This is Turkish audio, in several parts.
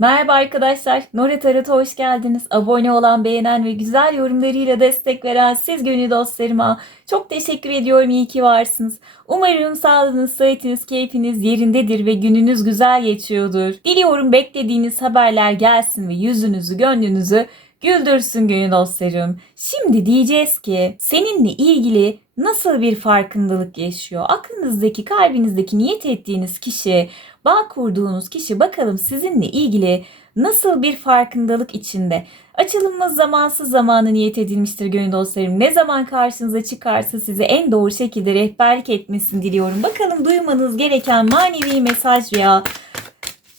Merhaba arkadaşlar. Nore Tarot'a hoş geldiniz. Abone olan, beğenen ve güzel yorumlarıyla destek veren siz gönül dostlarıma çok teşekkür ediyorum. İyi ki varsınız. Umarım sağlığınız, sıhhatiniz, keyfiniz yerindedir ve gününüz güzel geçiyordur. Diliyorum beklediğiniz haberler gelsin ve yüzünüzü, gönlünüzü güldürsün gönül dostlarım. Şimdi diyeceğiz ki seninle ilgili nasıl bir farkındalık yaşıyor? Aklınızdaki, kalbinizdeki niyet ettiğiniz kişi, bağ kurduğunuz kişi bakalım sizinle ilgili nasıl bir farkındalık içinde? Açılımımız zamansız zamanı niyet edilmiştir gönül dostlarım. Ne zaman karşınıza çıkarsa size en doğru şekilde rehberlik etmesini diliyorum. Bakalım duymanız gereken manevi mesaj veya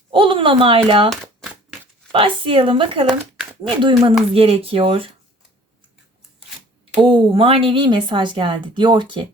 olumlamayla başlayalım bakalım ne duymanız gerekiyor? Oo manevi mesaj geldi. Diyor ki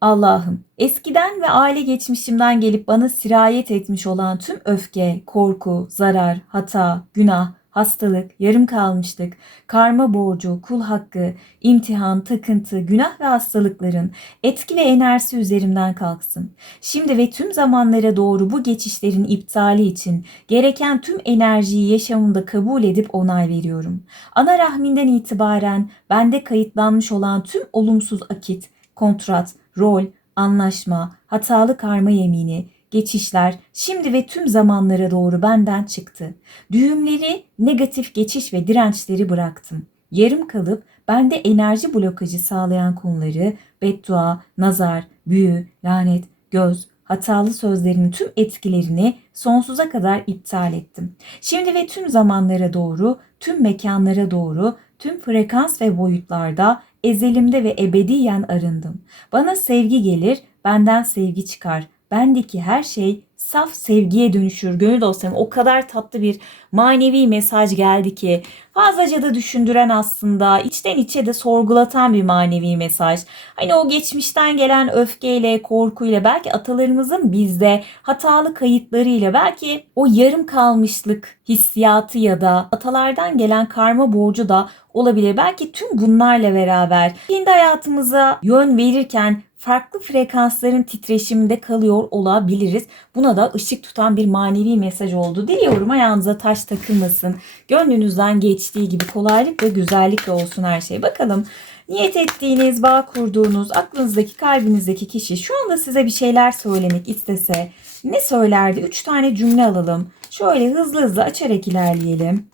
Allah'ım eskiden ve aile geçmişimden gelip bana sirayet etmiş olan tüm öfke, korku, zarar, hata, günah, hastalık, yarım kalmışlık, karma borcu, kul hakkı, imtihan, takıntı, günah ve hastalıkların etki ve enerjisi üzerimden kalksın. Şimdi ve tüm zamanlara doğru bu geçişlerin iptali için gereken tüm enerjiyi yaşamımda kabul edip onay veriyorum. Ana rahminden itibaren bende kayıtlanmış olan tüm olumsuz akit, kontrat, rol, anlaşma, hatalı karma yemini, geçişler şimdi ve tüm zamanlara doğru benden çıktı. Düğümleri, negatif geçiş ve dirençleri bıraktım. Yarım kalıp bende enerji blokajı sağlayan konuları, beddua, nazar, büyü, lanet, göz, hatalı sözlerin tüm etkilerini sonsuza kadar iptal ettim. Şimdi ve tüm zamanlara doğru, tüm mekanlara doğru, tüm frekans ve boyutlarda ezelimde ve ebediyen arındım. Bana sevgi gelir, benden sevgi çıkar. Bendeki her şey saf sevgiye dönüşür. Gönül dostlarım o kadar tatlı bir manevi mesaj geldi ki fazlaca da düşündüren aslında içten içe de sorgulatan bir manevi mesaj. Hani o geçmişten gelen öfkeyle, korkuyla belki atalarımızın bizde hatalı kayıtlarıyla belki o yarım kalmışlık hissiyatı ya da atalardan gelen karma borcu da olabilir. Belki tüm bunlarla beraber kendi hayatımıza yön verirken farklı frekansların titreşiminde kalıyor olabiliriz. Buna da ışık tutan bir manevi mesaj oldu. Diliyorum ayağınıza taş takılmasın. Gönlünüzden geçtiği gibi kolaylık ve güzellikle olsun her şey. Bakalım niyet ettiğiniz, bağ kurduğunuz, aklınızdaki, kalbinizdeki kişi şu anda size bir şeyler söylemek istese ne söylerdi? Üç tane cümle alalım. Şöyle hızlı hızlı açarak ilerleyelim.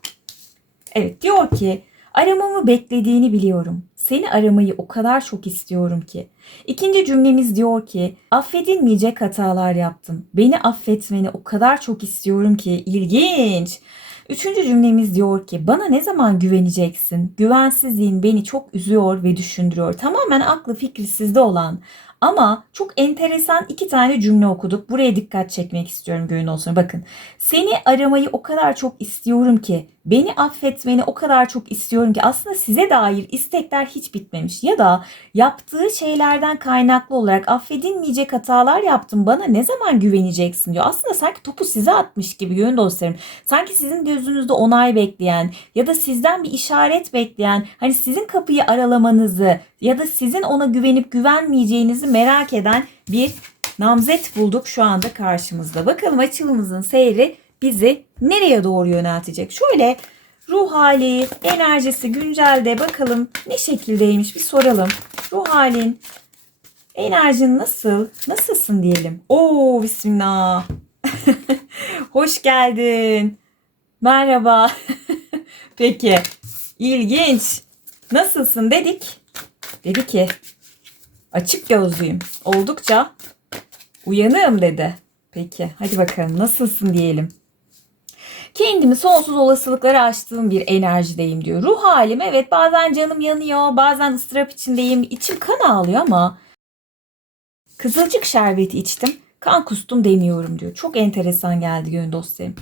Evet diyor ki aramamı beklediğini biliyorum. Seni aramayı o kadar çok istiyorum ki. İkinci cümlemiz diyor ki affedilmeyecek hatalar yaptım. Beni affetmeni o kadar çok istiyorum ki. İlginç. Üçüncü cümlemiz diyor ki bana ne zaman güveneceksin? Güvensizliğin beni çok üzüyor ve düşündürüyor. Tamamen aklı fikri sizde olan ama çok enteresan iki tane cümle okuduk. Buraya dikkat çekmek istiyorum gönül olsun. Bakın seni aramayı o kadar çok istiyorum ki beni affetmeni o kadar çok istiyorum ki aslında size dair istekler hiç bitmemiş ya da yaptığı şeylerden kaynaklı olarak affedilmeyecek hatalar yaptım bana ne zaman güveneceksin diyor. Aslında sanki topu size atmış gibi gönül dostlarım. Sanki sizin gözünüzde onay bekleyen ya da sizden bir işaret bekleyen hani sizin kapıyı aralamanızı ya da sizin ona güvenip güvenmeyeceğinizi merak eden bir namzet bulduk şu anda karşımızda. Bakalım açılımımızın seyri bizi nereye doğru yöneltecek? Şöyle ruh hali, enerjisi güncelde bakalım ne şekildeymiş bir soralım. Ruh halin, enerjin nasıl? Nasılsın diyelim. Oo bismillah. Hoş geldin. Merhaba. Peki. İlginç. Nasılsın dedik. Dedi ki açık gözlüyüm. Oldukça uyanığım dedi. Peki hadi bakalım nasılsın diyelim. Kendimi sonsuz olasılıklara açtığım bir enerjideyim diyor. Ruh halim evet bazen canım yanıyor, bazen ıstırap içindeyim, içim kan ağlıyor ama kızılcık şerbeti içtim, kan kustum demiyorum diyor. Çok enteresan geldi gönül dostlarım.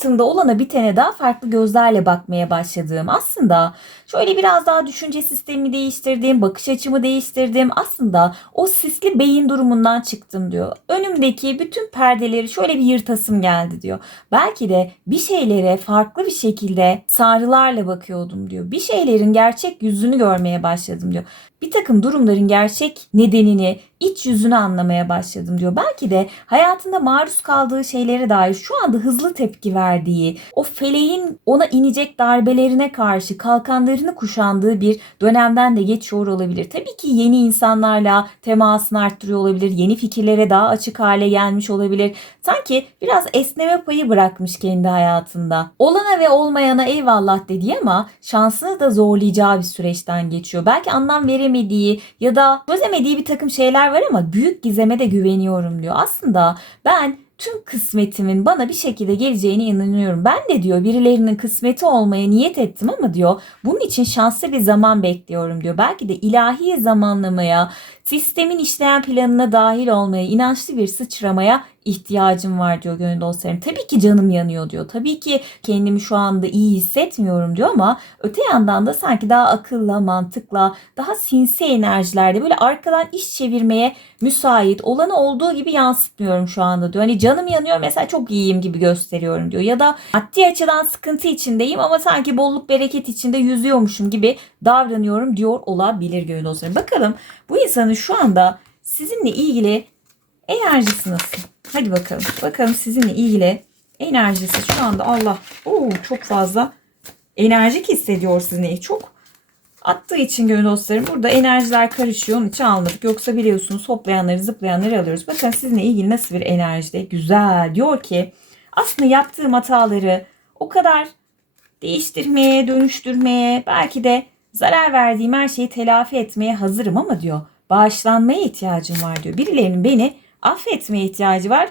Hayatımda olana bitene daha farklı gözlerle bakmaya başladığım aslında şöyle biraz daha düşünce sistemimi değiştirdim, bakış açımı değiştirdim. Aslında o sisli beyin durumundan çıktım diyor. Önümdeki bütün perdeleri şöyle bir yırtasım geldi diyor. Belki de bir şeylere farklı bir şekilde sarılarla bakıyordum diyor. Bir şeylerin gerçek yüzünü görmeye başladım diyor. Bir takım durumların gerçek nedenini, iç yüzünü anlamaya başladım diyor. Belki de hayatında maruz kaldığı şeylere dair şu anda hızlı tepki verdiği, o feleğin ona inecek darbelerine karşı kalkanlarını kuşandığı bir dönemden de geçiyor olabilir. Tabii ki yeni insanlarla temasını arttırıyor olabilir, yeni fikirlere daha açık hale gelmiş olabilir. Sanki biraz esneme payı bırakmış kendi hayatında. Olana ve olmayana eyvallah dediği ama şansını da zorlayacağı bir süreçten geçiyor. Belki anlam veremediği ya da çözemediği bir takım şeyler var ama büyük gizeme de güveniyorum diyor. Aslında ben tüm kısmetimin bana bir şekilde geleceğine inanıyorum. Ben de diyor birilerinin kısmeti olmaya niyet ettim ama diyor bunun için şanslı bir zaman bekliyorum diyor. Belki de ilahi zamanlamaya, sistemin işleyen planına dahil olmaya, inançlı bir sıçramaya ihtiyacım var diyor gönül dostlarım. Tabii ki canım yanıyor diyor. Tabii ki kendimi şu anda iyi hissetmiyorum diyor ama öte yandan da sanki daha akılla, mantıkla, daha sinsi enerjilerde böyle arkadan iş çevirmeye müsait olanı olduğu gibi yansıtmıyorum şu anda diyor. Hani canım yanıyor mesela çok iyiyim gibi gösteriyorum diyor. Ya da maddi açıdan sıkıntı içindeyim ama sanki bolluk bereket içinde yüzüyormuşum gibi davranıyorum diyor olabilir gönül dostlarım. Bakalım bu insanın şu anda sizinle ilgili enerjisi nasıl? Hadi bakalım. Bakalım sizinle ilgili enerjisi şu anda Allah oo, çok fazla enerjik hissediyor sizinle. Çok attığı için gönül dostlarım burada enerjiler karışıyor. Onun için almadık. Yoksa biliyorsunuz hoplayanları zıplayanları alıyoruz. Bakın sizinle ilgili nasıl bir enerjide. Güzel. Diyor ki aslında yaptığım hataları o kadar değiştirmeye, dönüştürmeye, belki de zarar verdiğim her şeyi telafi etmeye hazırım ama diyor bağışlanmaya ihtiyacım var diyor. Birilerinin beni affetmeye ihtiyacı var.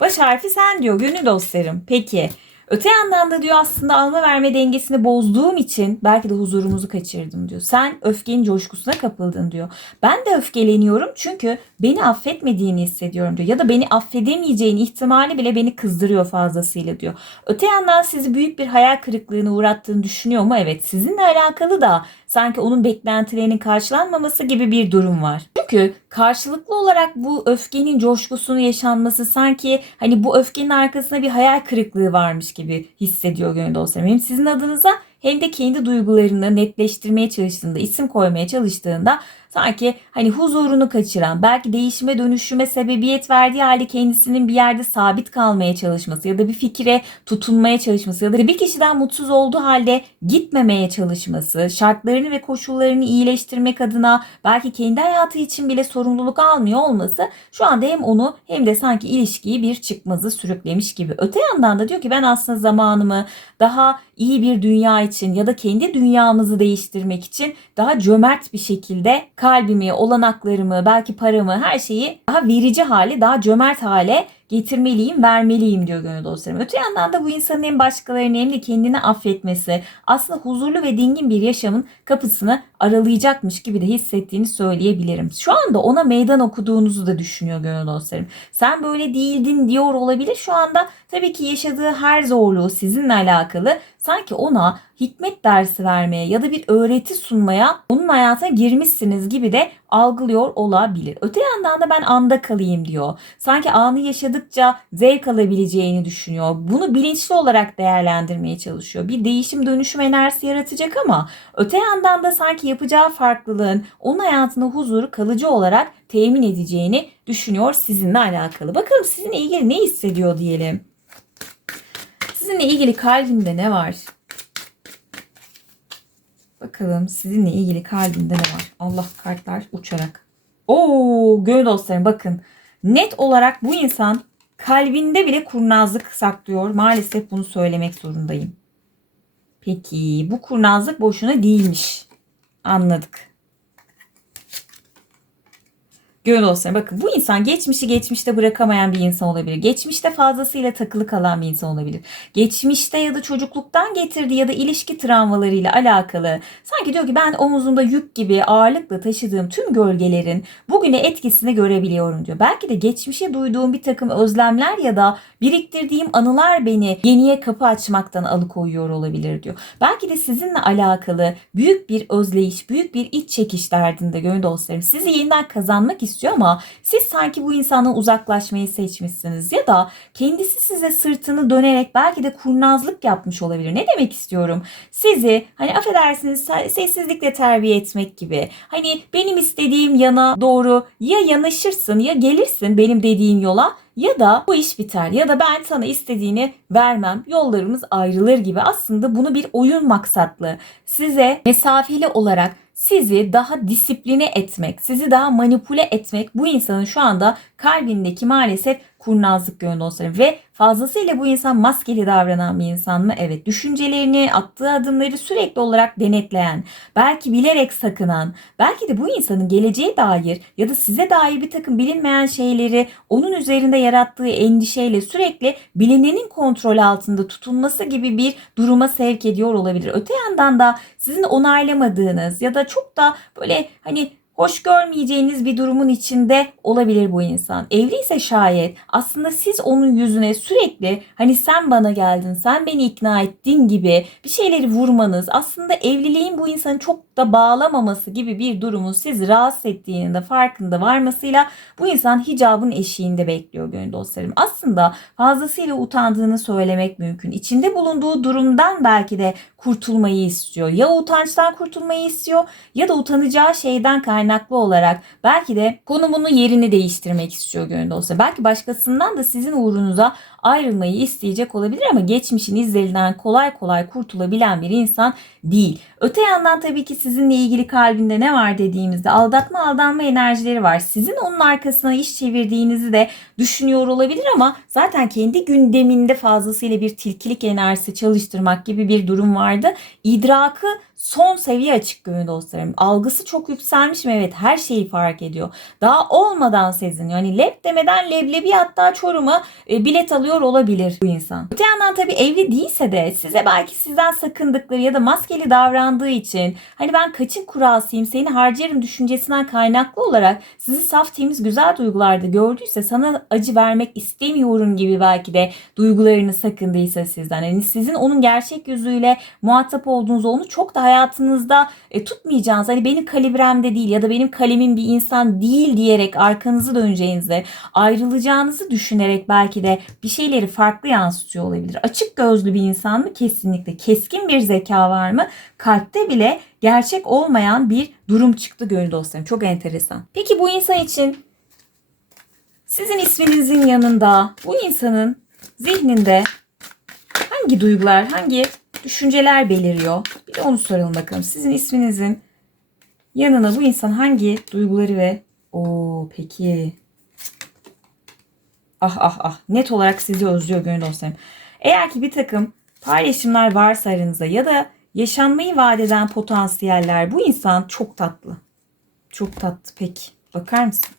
Baş harfi sen diyor gönül dostlarım. Peki öte yandan da diyor aslında alma verme dengesini bozduğum için belki de huzurumuzu kaçırdım diyor. Sen öfkenin coşkusuna kapıldın diyor. Ben de öfkeleniyorum çünkü beni affetmediğini hissediyorum diyor. Ya da beni affedemeyeceğin ihtimali bile beni kızdırıyor fazlasıyla diyor. Öte yandan sizi büyük bir hayal kırıklığına uğrattığını düşünüyor mu? Evet sizinle alakalı da sanki onun beklentilerinin karşılanmaması gibi bir durum var. Çünkü karşılıklı olarak bu öfkenin coşkusunu yaşanması sanki hani bu öfkenin arkasında bir hayal kırıklığı varmış gibi hissediyor gönül dostlarım. Hem sizin adınıza hem de kendi duygularını netleştirmeye çalıştığında, isim koymaya çalıştığında sanki hani huzurunu kaçıran, belki değişime dönüşüme sebebiyet verdiği halde kendisinin bir yerde sabit kalmaya çalışması ya da bir fikire tutunmaya çalışması ya da bir kişiden mutsuz olduğu halde gitmemeye çalışması, şartlarını ve koşullarını iyileştirmek adına belki kendi hayatı için bile sorumluluk almıyor olması şu anda hem onu hem de sanki ilişkiyi bir çıkmazı sürüklemiş gibi. Öte yandan da diyor ki ben aslında zamanımı daha iyi bir dünya için ya da kendi dünyamızı değiştirmek için daha cömert bir şekilde kalbimi, olanaklarımı, belki paramı, her şeyi daha verici hale, daha cömert hale getirmeliyim, vermeliyim diyor gönül dostlarım. Öte yandan da bu insanın hem başkalarını hem de kendini affetmesi aslında huzurlu ve dingin bir yaşamın kapısını aralayacakmış gibi de hissettiğini söyleyebilirim. Şu anda ona meydan okuduğunuzu da düşünüyor gönül dostlarım. Sen böyle değildin diyor olabilir. Şu anda tabii ki yaşadığı her zorluğu sizinle alakalı sanki ona hikmet dersi vermeye ya da bir öğreti sunmaya onun hayatına girmişsiniz gibi de algılıyor olabilir. Öte yandan da ben anda kalayım diyor. Sanki anı yaşadıkça zevk alabileceğini düşünüyor. Bunu bilinçli olarak değerlendirmeye çalışıyor. Bir değişim dönüşüm enerjisi yaratacak ama öte yandan da sanki yapacağı farklılığın onun hayatında huzuru kalıcı olarak temin edeceğini düşünüyor sizinle alakalı. Bakalım sizinle ilgili ne hissediyor diyelim. Sizinle ilgili kalbinde ne var? Bakalım sizinle ilgili kalbinde ne var? Allah kartlar uçarak. Oo gönül dostlarım bakın. Net olarak bu insan kalbinde bile kurnazlık saklıyor. Maalesef bunu söylemek zorundayım. Peki bu kurnazlık boşuna değilmiş. Anladık. Gönül olsun. Bakın bu insan geçmişi geçmişte bırakamayan bir insan olabilir. Geçmişte fazlasıyla takılı kalan bir insan olabilir. Geçmişte ya da çocukluktan getirdiği ya da ilişki travmalarıyla alakalı. Sanki diyor ki ben omuzumda yük gibi ağırlıkla taşıdığım tüm gölgelerin bugüne etkisini görebiliyorum diyor. Belki de geçmişe duyduğum bir takım özlemler ya da biriktirdiğim anılar beni yeniye kapı açmaktan alıkoyuyor olabilir diyor. Belki de sizinle alakalı büyük bir özleyiş, büyük bir iç çekiş derdinde gönül dostlarım. Sizi yeniden kazanmak istiyor istiyor ama siz sanki bu insandan uzaklaşmayı seçmişsiniz ya da kendisi size sırtını dönerek belki de kurnazlık yapmış olabilir. Ne demek istiyorum? Sizi hani affedersiniz sessizlikle terbiye etmek gibi. Hani benim istediğim yana doğru ya yanaşırsın ya gelirsin benim dediğim yola ya da bu iş biter ya da ben sana istediğini vermem yollarımız ayrılır gibi aslında bunu bir oyun maksatlı size mesafeli olarak sizi daha disipline etmek, sizi daha manipüle etmek bu insanın şu anda kalbindeki maalesef kurnazlık yönünde olsa ve fazlasıyla bu insan maskeli davranan bir insan mı? Evet. Düşüncelerini, attığı adımları sürekli olarak denetleyen, belki bilerek sakınan, belki de bu insanın geleceğe dair ya da size dair bir takım bilinmeyen şeyleri onun üzerinde yarattığı endişeyle sürekli bilinenin kontrol altında tutulması gibi bir duruma sevk ediyor olabilir. Öte yandan da sizin onaylamadığınız ya da çok da böyle hani hoş görmeyeceğiniz bir durumun içinde olabilir bu insan. Evliyse şayet aslında siz onun yüzüne sürekli hani sen bana geldin, sen beni ikna ettin gibi bir şeyleri vurmanız aslında evliliğin bu insanı çok da bağlamaması gibi bir durumu sizi rahatsız ettiğinin de farkında varmasıyla bu insan hicabın eşiğinde bekliyor gönül dostlarım. Aslında fazlasıyla utandığını söylemek mümkün. İçinde bulunduğu durumdan belki de kurtulmayı istiyor. Ya utançtan kurtulmayı istiyor ya da utanacağı şeyden kaynaklı olarak belki de konumunu yerini değiştirmek istiyor gönül olsa. Belki başkasından da sizin uğrunuza ayrılmayı isteyecek olabilir ama geçmişin izlerinden kolay kolay kurtulabilen bir insan değil. Öte yandan tabii ki sizinle ilgili kalbinde ne var dediğimizde aldatma aldanma enerjileri var. Sizin onun arkasına iş çevirdiğinizi de düşünüyor olabilir ama zaten kendi gündeminde fazlasıyla bir tilkilik enerjisi çalıştırmak gibi bir durum vardı. İdrakı son seviye açık gönül dostlarım. Algısı çok yükselmiş mi? Evet her şeyi fark ediyor. Daha olmadan seziniyor. Yani leb demeden leblebi hatta Çorum'a e, bilet alıyor olabilir bu insan. Öte yandan tabii evli değilse de size belki sizden sakındıkları ya da maskeli davrandığı için hani ben kaçın kurasıyım seni harcarım düşüncesinden kaynaklı olarak sizi saf temiz güzel duygularda gördüyse sana acı vermek istemiyorum gibi belki de duygularını sakındıysa sizden. Yani sizin onun gerçek yüzüyle muhatap olduğunuz onu çok daha hayatınızda e, tutmayacağınız hani benim kalibremde değil ya da benim kalemim bir insan değil diyerek arkanızı döneceğinizi ayrılacağınızı düşünerek belki de bir şeyleri farklı yansıtıyor olabilir. Açık gözlü bir insan mı? Kesinlikle. Keskin bir zeka var mı? Kalpte bile gerçek olmayan bir durum çıktı gönül dostlarım. Çok enteresan. Peki bu insan için sizin isminizin yanında bu insanın zihninde hangi duygular, hangi düşünceler beliriyor? Bir de onu soralım bakalım. Sizin isminizin yanına bu insan hangi duyguları ve o peki ah ah ah net olarak sizi özlüyor gönül dostlarım. Eğer ki bir takım paylaşımlar varsa aranızda ya da yaşanmayı vaat eden potansiyeller bu insan çok tatlı. Çok tatlı peki. Bakar mısın?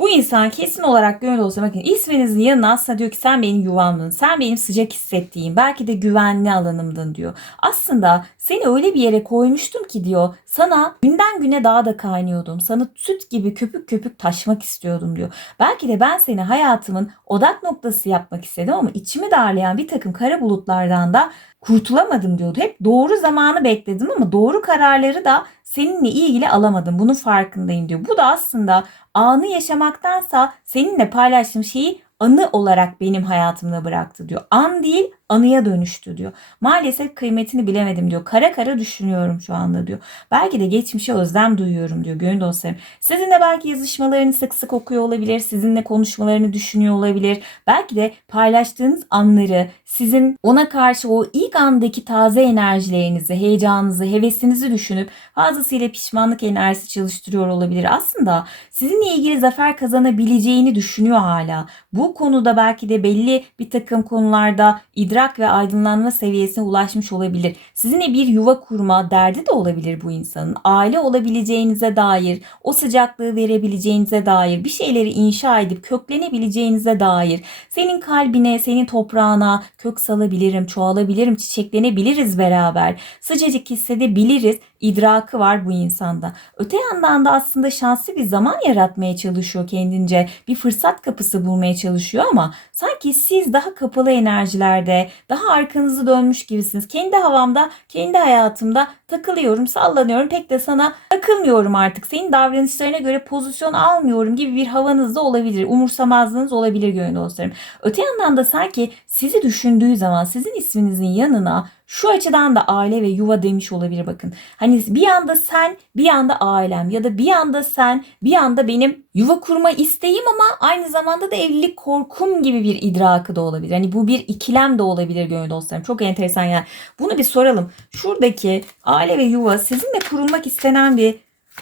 Bu insan kesin olarak gönül olsa bakın isminizin yanına aslında diyor ki sen benim yuvamdın. Sen benim sıcak hissettiğim belki de güvenli alanımdın diyor. Aslında seni öyle bir yere koymuştum ki diyor sana günden güne daha da kaynıyordum. Sana süt gibi köpük köpük taşmak istiyordum diyor. Belki de ben seni hayatımın odak noktası yapmak istedim ama içimi darlayan bir takım kara bulutlardan da kurtulamadım diyordu. Hep doğru zamanı bekledim ama doğru kararları da seninle ilgili alamadım. Bunun farkındayım diyor. Bu da aslında anı yaşamaktansa seninle paylaştığım şeyi anı olarak benim hayatımda bıraktı diyor. An değil anıya dönüştü diyor. Maalesef kıymetini bilemedim diyor. Kara kara düşünüyorum şu anda diyor. Belki de geçmişe özlem duyuyorum diyor gönül dostlarım. Sizinle belki yazışmalarını sık sık okuyor olabilir. Sizinle konuşmalarını düşünüyor olabilir. Belki de paylaştığınız anları sizin ona karşı o ilk andaki taze enerjilerinizi, heyecanınızı, hevesinizi düşünüp fazlasıyla pişmanlık enerjisi çalıştırıyor olabilir. Aslında sizinle ilgili zafer kazanabileceğini düşünüyor hala. Bu konuda belki de belli bir takım konularda idrak ve aydınlanma seviyesine ulaşmış olabilir. Sizinle bir yuva kurma derdi de olabilir bu insanın. Aile olabileceğinize dair, o sıcaklığı verebileceğinize dair, bir şeyleri inşa edip köklenebileceğinize dair, senin kalbine, senin toprağına kök salabilirim, çoğalabilirim, çiçeklenebiliriz beraber. Sıcacık hissedebiliriz idrakı var bu insanda. Öte yandan da aslında şanslı bir zaman yaratmaya çalışıyor kendince. Bir fırsat kapısı bulmaya çalışıyor ama sanki siz daha kapalı enerjilerde daha arkanızı dönmüş gibisiniz. Kendi havamda, kendi hayatımda takılıyorum, sallanıyorum. Pek de sana takılmıyorum artık. Senin davranışlarına göre pozisyon almıyorum gibi bir havanız da olabilir. Umursamazlığınız olabilir gönül dostlarım. Öte yandan da sanki sizi düşündüğü zaman sizin isminizin yanına şu açıdan da aile ve yuva demiş olabilir bakın. Hani bir anda sen, bir anda ailem ya da bir anda sen, bir anda benim yuva kurma isteğim ama aynı zamanda da evlilik korkum gibi bir idrakı da olabilir. Hani bu bir ikilem de olabilir gönül dostlarım. Çok enteresan yani. Bunu bir soralım. Şuradaki aile ve yuva sizinle kurulmak istenen bir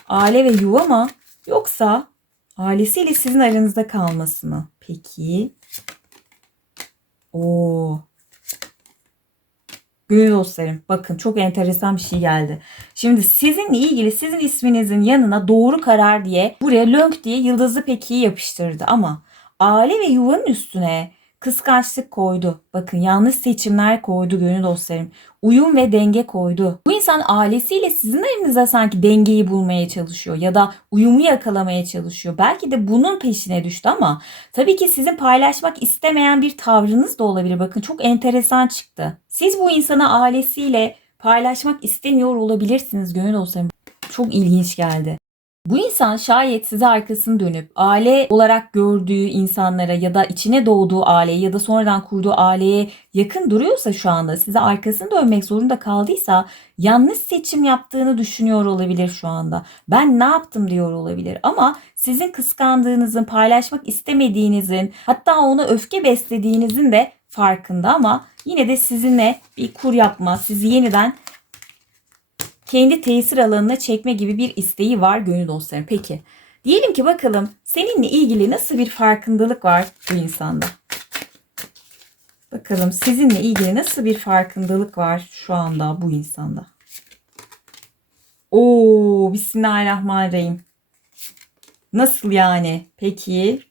aile ve yuva mı? Yoksa ailesiyle sizin aranızda kalması mı? Peki. Oo. Gönül dostlarım bakın çok enteresan bir şey geldi. Şimdi sizinle ilgili sizin isminizin yanına doğru karar diye buraya lönk diye yıldızlı pekiyi yapıştırdı ama aile ve yuvanın üstüne kıskançlık koydu. Bakın yanlış seçimler koydu gönül dostlarım. Uyum ve denge koydu. Bu insan ailesiyle sizin aranızda sanki dengeyi bulmaya çalışıyor ya da uyumu yakalamaya çalışıyor. Belki de bunun peşine düştü ama tabii ki sizin paylaşmak istemeyen bir tavrınız da olabilir. Bakın çok enteresan çıktı. Siz bu insana ailesiyle paylaşmak istemiyor olabilirsiniz gönül dostlarım. Çok ilginç geldi. Bu insan şayet size arkasını dönüp aile olarak gördüğü insanlara ya da içine doğduğu aileye ya da sonradan kurduğu aileye yakın duruyorsa şu anda size arkasını dönmek zorunda kaldıysa yanlış seçim yaptığını düşünüyor olabilir şu anda. Ben ne yaptım diyor olabilir ama sizin kıskandığınızın, paylaşmak istemediğinizin, hatta ona öfke beslediğinizin de farkında ama yine de sizinle bir kur yapma, sizi yeniden kendi tesir alanına çekme gibi bir isteği var gönül dostlarım. Peki diyelim ki bakalım seninle ilgili nasıl bir farkındalık var bu insanda? Bakalım sizinle ilgili nasıl bir farkındalık var şu anda bu insanda? Oo, Bismillahirrahmanirrahim. Nasıl yani? Peki.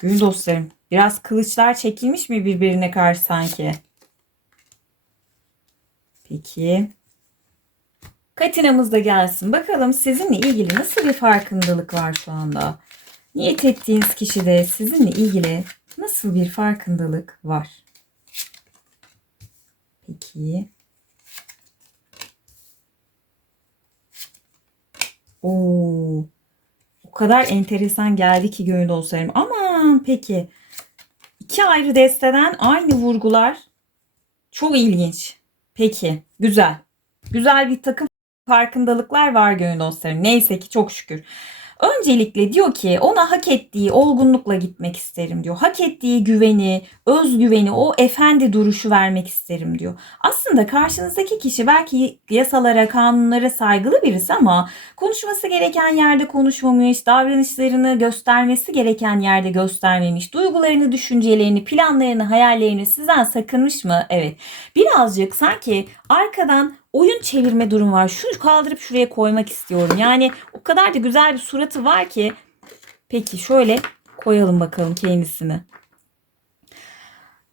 Gül dostlarım. Biraz kılıçlar çekilmiş mi birbirine karşı sanki? Peki. Katinamız da gelsin. Bakalım sizinle ilgili nasıl bir farkındalık var şu anda? Niyet ettiğiniz kişide sizinle ilgili nasıl bir farkındalık var? Peki. Oo. O kadar enteresan geldi ki gönül dostlarım. Aman peki. İki ayrı desteden aynı vurgular. Çok ilginç. Peki, güzel. Güzel bir takım farkındalıklar var gönül dostlarım. Neyse ki çok şükür. Öncelikle diyor ki ona hak ettiği olgunlukla gitmek isterim diyor. Hak ettiği güveni, özgüveni, o efendi duruşu vermek isterim diyor. Aslında karşınızdaki kişi belki yasalara, kanunlara saygılı birisi ama konuşması gereken yerde konuşmamış, davranışlarını göstermesi gereken yerde göstermemiş, duygularını, düşüncelerini, planlarını, hayallerini sizden sakınmış mı? Evet. Birazcık sanki arkadan oyun çevirme durum var. Şunu kaldırıp şuraya koymak istiyorum. Yani o kadar da güzel bir suratı var ki. Peki şöyle koyalım bakalım kendisini.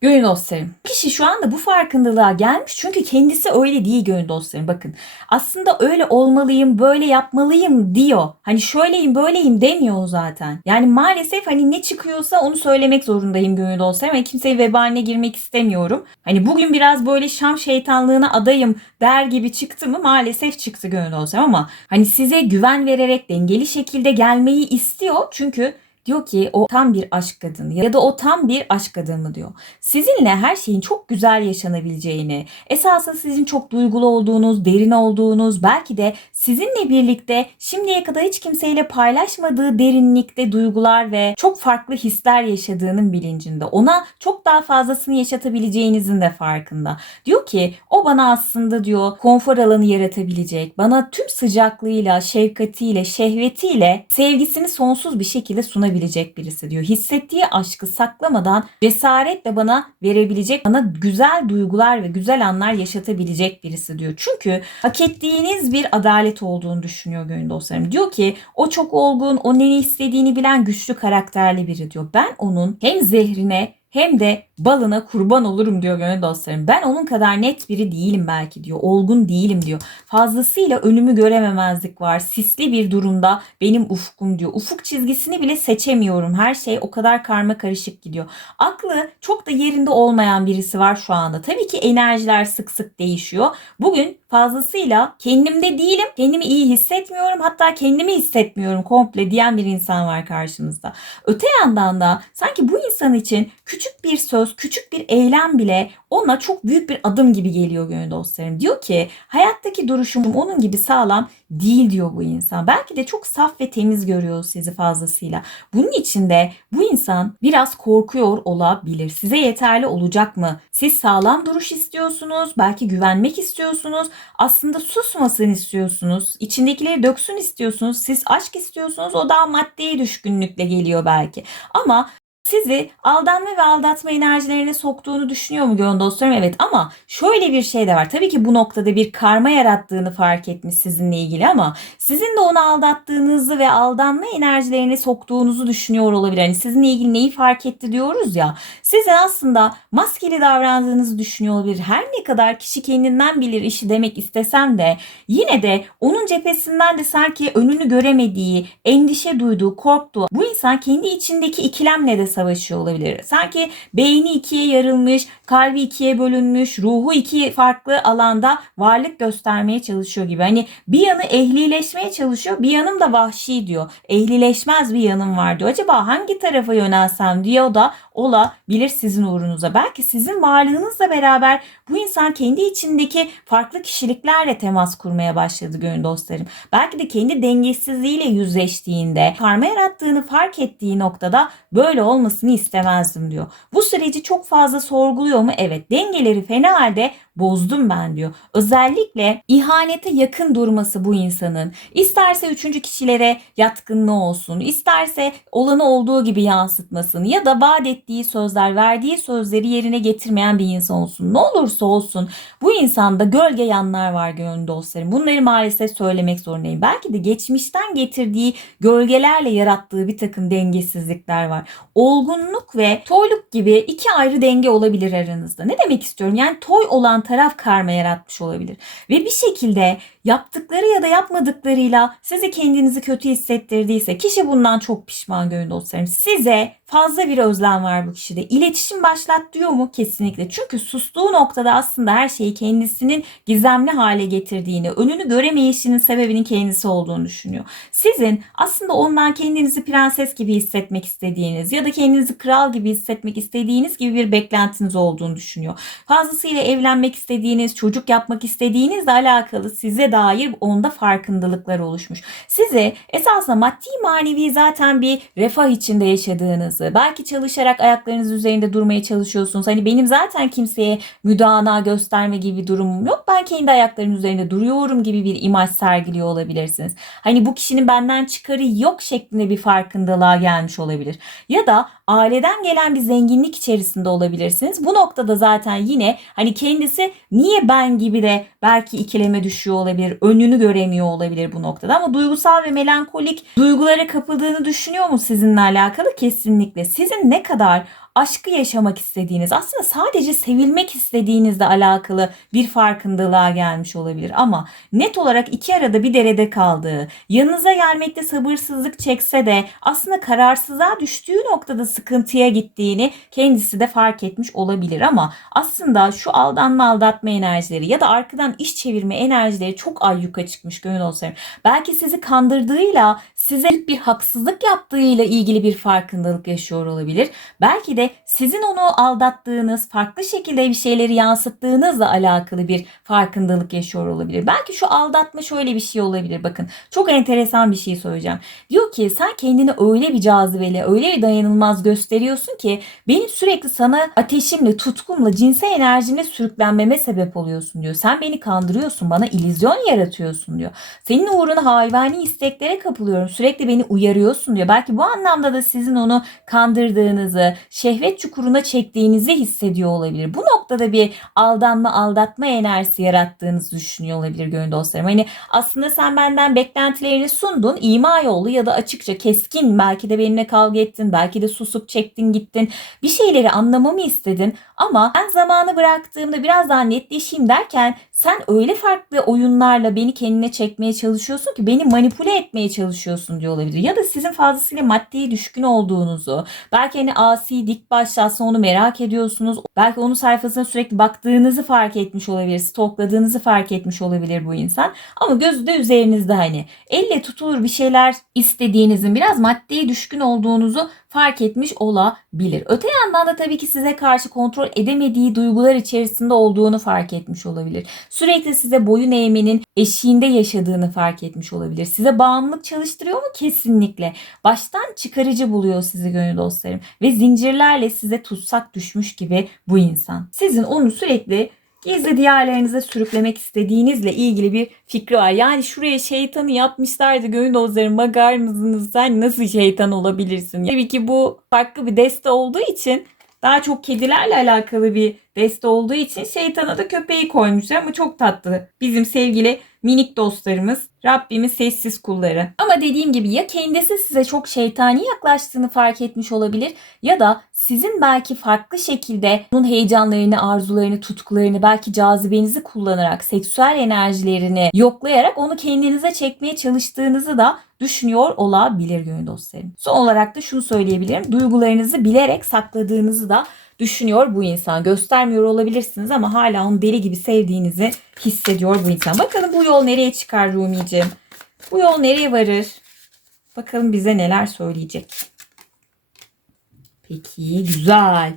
Gönül dostlarım. Kişi şu anda bu farkındalığa gelmiş çünkü kendisi öyle değil gönül dostlarım. Bakın aslında öyle olmalıyım, böyle yapmalıyım diyor. Hani şöyleyim, böyleyim demiyor zaten. Yani maalesef hani ne çıkıyorsa onu söylemek zorundayım gönül dostlarım. Hani kimseye vebaline girmek istemiyorum. Hani bugün biraz böyle Şam şeytanlığına adayım der gibi çıktı mı? Maalesef çıktı gönül dostlarım ama hani size güven vererek dengeli şekilde gelmeyi istiyor. Çünkü Diyor ki o tam bir aşk kadını ya da o tam bir aşk adamı diyor. Sizinle her şeyin çok güzel yaşanabileceğini, esasında sizin çok duygulu olduğunuz, derin olduğunuz, belki de sizinle birlikte şimdiye kadar hiç kimseyle paylaşmadığı derinlikte duygular ve çok farklı hisler yaşadığının bilincinde. Ona çok daha fazlasını yaşatabileceğinizin de farkında. Diyor ki o bana aslında diyor konfor alanı yaratabilecek, bana tüm sıcaklığıyla, şefkatiyle, şehvetiyle sevgisini sonsuz bir şekilde sunabilecek kullanabilecek birisi diyor. Hissettiği aşkı saklamadan cesaretle bana verebilecek, bana güzel duygular ve güzel anlar yaşatabilecek birisi diyor. Çünkü hak ettiğiniz bir adalet olduğunu düşünüyor gönül dostlarım. Diyor ki o çok olgun, o ne istediğini bilen güçlü karakterli biri diyor. Ben onun hem zehrine hem de balına kurban olurum diyor gönül dostlarım. Ben onun kadar net biri değilim belki diyor. Olgun değilim diyor. Fazlasıyla önümü görememezlik var. Sisli bir durumda benim ufkum diyor. Ufuk çizgisini bile seçemiyorum. Her şey o kadar karma karışık gidiyor. Aklı çok da yerinde olmayan birisi var şu anda. Tabii ki enerjiler sık sık değişiyor. Bugün fazlasıyla kendimde değilim. Kendimi iyi hissetmiyorum. Hatta kendimi hissetmiyorum komple diyen bir insan var karşımızda. Öte yandan da sanki bu insan için küçük bir söz, küçük bir eylem bile ona çok büyük bir adım gibi geliyor gönül dostlarım. Diyor ki hayattaki duruşum onun gibi sağlam değil diyor bu insan. Belki de çok saf ve temiz görüyor sizi fazlasıyla. Bunun için de bu insan biraz korkuyor olabilir. Size yeterli olacak mı? Siz sağlam duruş istiyorsunuz, belki güvenmek istiyorsunuz. Aslında susmasın istiyorsunuz. İçindekileri döksün istiyorsunuz. Siz aşk istiyorsunuz. O daha maddeye düşkünlükle geliyor belki. Ama sizi aldanma ve aldatma enerjilerine soktuğunu düşünüyor mu gönül dostlarım? Evet ama şöyle bir şey de var. Tabii ki bu noktada bir karma yarattığını fark etmiş sizinle ilgili ama sizin de onu aldattığınızı ve aldanma enerjilerine soktuğunuzu düşünüyor olabilir. Hani sizinle ilgili neyi fark etti diyoruz ya. Sizin aslında maskeli davrandığınızı düşünüyor olabilir. Her ne kadar kişi kendinden bilir işi demek istesem de yine de onun cephesinden de sanki önünü göremediği, endişe duyduğu, korktuğu bu insan kendi içindeki ikilemle de savaşıyor olabilir. Sanki beyni ikiye yarılmış, kalbi ikiye bölünmüş, ruhu iki farklı alanda varlık göstermeye çalışıyor gibi. Hani bir yanı ehlileşmeye çalışıyor, bir yanım da vahşi diyor. Ehlileşmez bir yanım var diyor. Acaba hangi tarafa yönelsem diyor da olabilir sizin uğrunuza. Belki sizin varlığınızla beraber bu insan kendi içindeki farklı kişiliklerle temas kurmaya başladı gönül dostlarım. Belki de kendi dengesizliğiyle yüzleştiğinde, karma yarattığını fark ettiği noktada böyle olmasını istemezdim diyor. Bu süreci çok fazla sorguluyor mu? Evet. Dengeleri fena halde bozdum ben diyor. Özellikle ihanete yakın durması bu insanın. İsterse üçüncü kişilere yatkınlığı olsun, isterse olanı olduğu gibi yansıtmasın ya da vaat ettiği sözler, verdiği sözleri yerine getirmeyen bir insan olsun. Ne olursa olsun bu insanda gölge yanlar var gönül dostlarım. Bunları maalesef söylemek zorundayım. Belki de geçmişten getirdiği gölgelerle yarattığı bir takım dengesizlikler var. Olgunluk ve toyluk gibi iki ayrı denge olabilir aranızda. Ne demek istiyorum? Yani toy olan taraf karma yaratmış olabilir. Ve bir şekilde yaptıkları ya da yapmadıklarıyla sizi kendinizi kötü hissettirdiyse kişi bundan çok pişman gönül dostlarım. Size fazla bir özlem var bu kişide. İletişim başlat diyor mu? Kesinlikle. Çünkü sustuğu noktada aslında her şeyi kendisinin gizemli hale getirdiğini, önünü göremeyişinin sebebinin kendisi olduğunu düşünüyor. Sizin aslında ondan kendinizi prenses gibi hissetmek istediğiniz ya da kendinizi kral gibi hissetmek istediğiniz gibi bir beklentiniz olduğunu düşünüyor. Fazlasıyla evlenmek istediğiniz, çocuk yapmak istediğinizle alakalı size dair onda farkındalıklar oluşmuş. Size esasında maddi manevi zaten bir refah içinde yaşadığınızı, belki çalışarak ayaklarınız üzerinde durmaya çalışıyorsunuz. Hani benim zaten kimseye müdana gösterme gibi bir durumum yok. Ben kendi ayaklarım üzerinde duruyorum gibi bir imaj sergiliyor olabilirsiniz. Hani bu kişinin benden çıkarı yok şeklinde bir farkındalığa gelmiş olabilir. Ya da aileden gelen bir zenginlik içerisinde olabilirsiniz. Bu noktada zaten yine hani kendisi niye ben gibi de belki ikileme düşüyor olabilir. Önünü göremiyor olabilir bu noktada ama duygusal ve melankolik duygulara kapıldığını düşünüyor mu sizinle alakalı? Kesinlikle. Sizin ne kadar aşkı yaşamak istediğiniz, aslında sadece sevilmek istediğinizle alakalı bir farkındalığa gelmiş olabilir. Ama net olarak iki arada bir derede kaldığı, yanınıza gelmekte sabırsızlık çekse de aslında kararsızlığa düştüğü noktada sıkıntıya gittiğini kendisi de fark etmiş olabilir. Ama aslında şu aldanma aldatma enerjileri ya da arkadan iş çevirme enerjileri çok ayyuka çıkmış gönül olsayım. Belki sizi kandırdığıyla, size bir haksızlık yaptığıyla ilgili bir farkındalık yaşıyor olabilir. Belki de sizin onu aldattığınız, farklı şekilde bir şeyleri yansıttığınızla alakalı bir farkındalık yaşıyor olabilir. Belki şu aldatma şöyle bir şey olabilir. Bakın çok enteresan bir şey söyleyeceğim. Diyor ki sen kendini öyle bir cazibeli, öyle bir dayanılmaz gösteriyorsun ki benim sürekli sana ateşimle, tutkumla, cinsel enerjimle sürüklenmeme sebep oluyorsun diyor. Sen beni kandırıyorsun, bana illüzyon yaratıyorsun diyor. Senin uğruna hayvani isteklere kapılıyorum. Sürekli beni uyarıyorsun diyor. Belki bu anlamda da sizin onu kandırdığınızı, şehvet çukuruna çektiğinizi hissediyor olabilir. Bu noktada bir aldanma aldatma enerjisi yarattığınızı düşünüyor olabilir gönül dostlarım. Hani aslında sen benden beklentilerini sundun ima yolu ya da açıkça keskin belki de benimle kavga ettin belki de susup çektin gittin bir şeyleri anlamamı istedin ama ben zamanı bıraktığımda biraz daha netleşeyim derken sen öyle farklı oyunlarla beni kendine çekmeye çalışıyorsun ki beni manipüle etmeye çalışıyorsun diyor olabilir. Ya da sizin fazlasıyla maddeye düşkün olduğunuzu, belki hani asi dik başlı onu merak ediyorsunuz. Belki onun sayfasına sürekli baktığınızı fark etmiş olabilir, stokladığınızı fark etmiş olabilir bu insan. Ama gözü de üzerinizde hani elle tutulur bir şeyler istediğinizin biraz maddeye düşkün olduğunuzu fark etmiş olabilir. Öte yandan da tabii ki size karşı kontrol edemediği duygular içerisinde olduğunu fark etmiş olabilir. Sürekli size boyun eğmenin eşiğinde yaşadığını fark etmiş olabilir. Size bağımlılık çalıştırıyor mu? Kesinlikle. Baştan çıkarıcı buluyor sizi gönül dostlarım. Ve zincirlerle size tutsak düşmüş gibi bu insan. Sizin onu sürekli gizli diyarlarınıza sürüklemek istediğinizle ilgili bir fikri var. Yani şuraya şeytanı yapmışlardı gönül bakar mısınız sen nasıl şeytan olabilirsin? Tabii ki bu farklı bir deste olduğu için daha çok kedilerle alakalı bir deste olduğu için şeytana da köpeği koymuşlar ama çok tatlı. Bizim sevgili minik dostlarımız Rabbimin sessiz kulları. Ama dediğim gibi ya kendisi size çok şeytani yaklaştığını fark etmiş olabilir ya da sizin belki farklı şekilde onun heyecanlarını, arzularını, tutkularını, belki cazibenizi kullanarak, seksüel enerjilerini yoklayarak onu kendinize çekmeye çalıştığınızı da düşünüyor olabilir gönül dostlarım. Son olarak da şunu söyleyebilirim. Duygularınızı bilerek sakladığınızı da düşünüyor bu insan. Göstermiyor olabilirsiniz ama hala onu deli gibi sevdiğinizi hissediyor bu insan. Bakalım bu yol nereye çıkar Rumi'ciğim? Bu yol nereye varır? Bakalım bize neler söyleyecek. Peki güzel.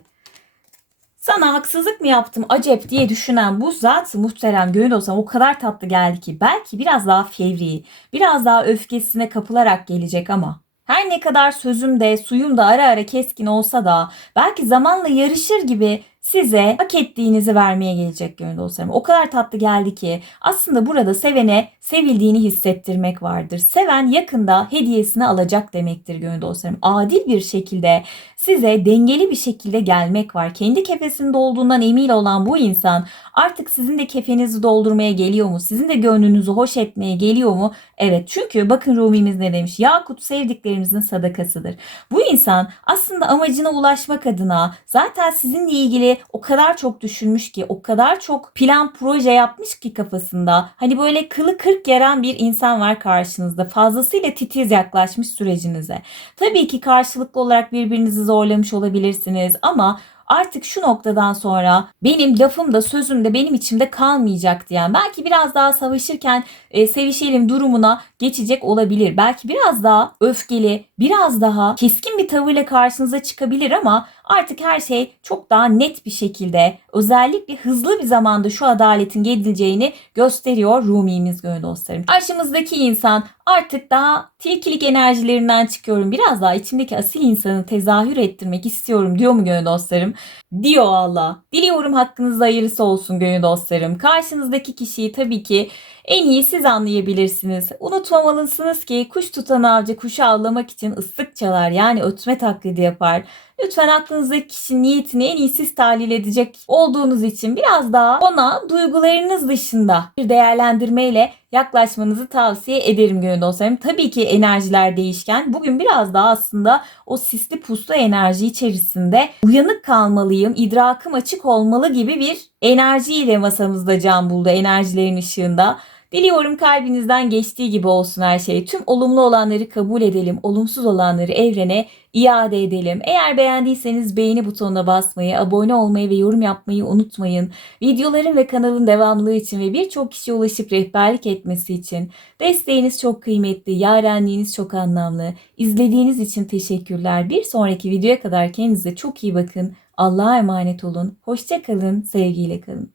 Sana haksızlık mı yaptım acep diye düşünen bu zat muhterem gönül olsam o kadar tatlı geldi ki belki biraz daha fevri, biraz daha öfkesine kapılarak gelecek ama her ne kadar sözüm de suyum da ara ara keskin olsa da belki zamanla yarışır gibi size hak ettiğinizi vermeye gelecek gönül dostlarım. O kadar tatlı geldi ki aslında burada sevene sevildiğini hissettirmek vardır. Seven yakında hediyesini alacak demektir gönül dostlarım. Adil bir şekilde size dengeli bir şekilde gelmek var. Kendi kefesinde olduğundan emin olan bu insan artık sizin de kefenizi doldurmaya geliyor mu? Sizin de gönlünüzü hoş etmeye geliyor mu? Evet çünkü bakın Rumimiz ne demiş? Yakut sevdiklerimizin sadakasıdır. Bu insan aslında amacına ulaşmak adına zaten sizinle ilgili o kadar çok düşünmüş ki, o kadar çok plan proje yapmış ki kafasında. Hani böyle kılı kırk yaran bir insan var karşınızda. Fazlasıyla titiz yaklaşmış sürecinize. Tabii ki karşılıklı olarak birbirinizi zorlamış olabilirsiniz ama artık şu noktadan sonra benim lafım da sözüm de benim içimde kalmayacak diyen belki biraz daha savaşırken e, sevişelim durumuna geçecek olabilir. Belki biraz daha öfkeli, biraz daha keskin bir tavırla karşınıza çıkabilir ama artık her şey çok daha net bir şekilde özellikle hızlı bir zamanda şu adaletin gedileceğini gösteriyor Rumi'miz gönül dostlarım. Karşımızdaki insan artık daha tilkilik enerjilerinden çıkıyorum. Biraz daha içimdeki asil insanı tezahür ettirmek istiyorum diyor mu gönül dostlarım? Diyor Allah. Diliyorum hakkınızda hayırlısı olsun gönül dostlarım. Karşınızdaki kişiyi tabii ki en iyi siz anlayabilirsiniz. Unutmamalısınız ki kuş tutan avcı kuşu avlamak için ıslık çalar yani ötme taklidi yapar. Lütfen aklınızdaki kişinin niyetini en iyi siz tahlil edecek olduğunuz için biraz daha ona duygularınız dışında bir değerlendirmeyle yaklaşmanızı tavsiye ederim gönül dostlarım. Tabii ki enerjiler değişken. Bugün biraz daha aslında o sisli puslu enerji içerisinde uyanık kalmalıyım, idrakım açık olmalı gibi bir enerjiyle masamızda can buldu enerjilerin ışığında. Diliyorum kalbinizden geçtiği gibi olsun her şey. Tüm olumlu olanları kabul edelim, olumsuz olanları evrene iade edelim. Eğer beğendiyseniz beğeni butonuna basmayı, abone olmayı ve yorum yapmayı unutmayın. Videoların ve kanalın devamlılığı için ve birçok kişiye ulaşıp rehberlik etmesi için desteğiniz çok kıymetli, yarenliğiniz çok anlamlı. İzlediğiniz için teşekkürler. Bir sonraki videoya kadar kendinize çok iyi bakın. Allah'a emanet olun. Hoşça kalın, sevgiyle kalın.